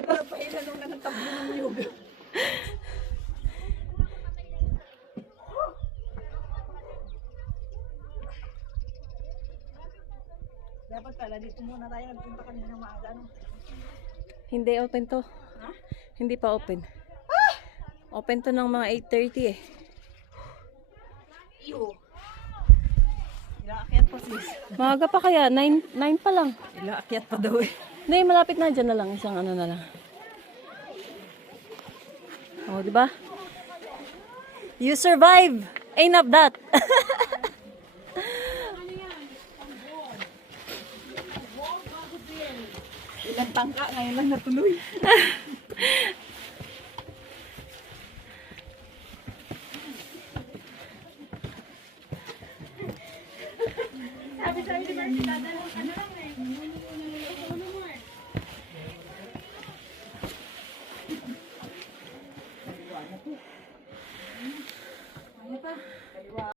Para pa ilan nung nagtablo ng niyog. Dapat pala dito muna tayo nagpunta kanina maaga, no? Hindi open to. Ha? Hindi pa open. Open to ng mga 8:30 eh. Iyo. Ilaakyat pa sis. Maaga pa kaya, 9 pa lang. Ilaakyat pa daw eh. Hindi, malapit na dyan na lang. Isang ano na lang. Oh, di ba? You survive! Ain't up that! Ilang tangka ngayon lang natuloy. Sabi sa universidad, ano lang eh. Ano pa?